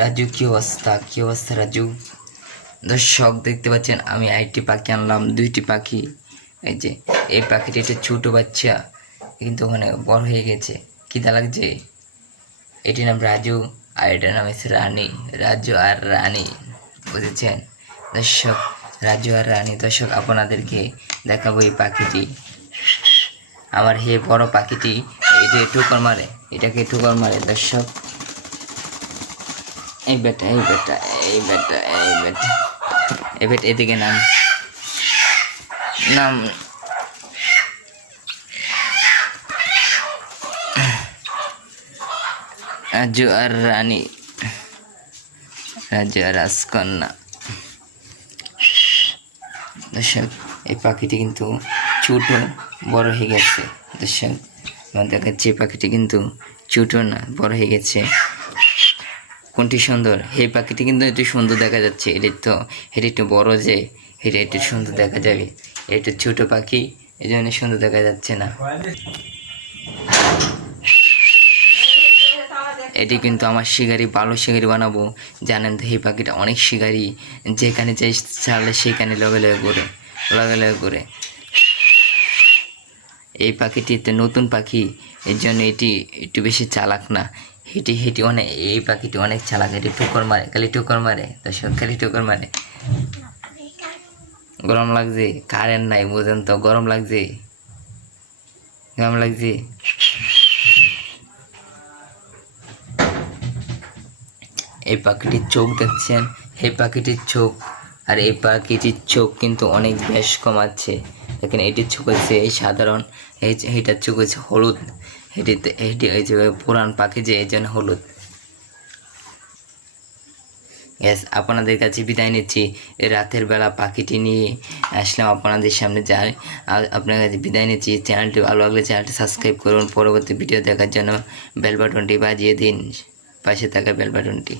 রাজু কি অবস্থা, কি অবস্থা রাজু? দর্শক দেখতে পাচ্ছেন আমি আরেকটি পাখি আনলাম, দুইটি পাখি। এই যে এই পাখিটি একটা ছোট বাচ্চা, কিন্তু ওখানে বড় হয়ে গেছে। খিদা লাগছে। এটির নাম রাজু আর এটার নাম হচ্ছে রানী। রাজু আর রানী, বুঝেছেন দর্শক? রাজু আর রানী। দর্শক আপনাদেরকে দেখাবো এই পাখিটি। আমার হে বড় পাখিটি এটা ঠোকর মারে, এটাকে ঠোকর মারে দর্শক। এই বেটা, এই বেটা, এই বেটা, এই বেটা, এই বেটা, এদিকে নাম নাম। রাজু আর রানী, রাজু আর রাজকন্যা। দর্শক এই পাখিটি কিন্তু ছোট বড় হয়ে গেছে। দর্শক দেখাচ্ছে এই পাখিটি কিন্তু ছোট না, বড় হয়ে গেছে। কোনটি সুন্দর? এই পাখিটি কিন্তু একটু সুন্দর দেখা যাচ্ছে। এটা একটু বড়, যে এটা একটু সুন্দর দেখা যাবে। এটা ছোট পাখি, এই জন্য সুন্দর দেখা যাচ্ছে না। এটি কিন্তু আমার শিকারি, ভালো শিকারি বানাবো। জানেন তো এই পাখিটা অনেক শিকারি, যেখানে যাই ছাড়লে সেখানে লগে লগে করে, লগে লগে করে। এই পাখিটিতে নতুন পাখি, এর জন্য এটি একটু বেশি চালাক না। হেঁটি অনেক, এই পাখিটি অনেক চালাক। এটি ঠোকর মারে, খালি ঠোকর মারে দর্শক, খালি ঠোকর মারে। গরম লাগছে, কারেন্ট নাই, বুঝেন তো? গরম লাগছে, গরম লাগছে। এই পাখিটির চোখ দেখছেন? এই পাখিটির চোখ আর এই পাখিটির চোখ কিন্তু অনেক বেশ কম আছে। দেখেন এটির চোখ হচ্ছে এই সাধারণ, এইটার চোখ হচ্ছে হলুদ। এটি এই যে পুরান পাখি, যে এই জন্য হলুদ। গ্যাস আপনাদের কাছে বিদায় নিচ্ছি। রাতের বেলা পাখিটি নিয়ে আসলাম আপনাদের সামনে। যাই আপনার কাছে বিদায় নিচ্ছি। চ্যানেলটি ভালো লাগলে চ্যানেলটি সাবস্ক্রাইব করুন। পরবর্তী ভিডিও দেখার জন্য বেল বাটনটি বাজিয়ে দিন, পাশে থাকা বেল বাটনটি।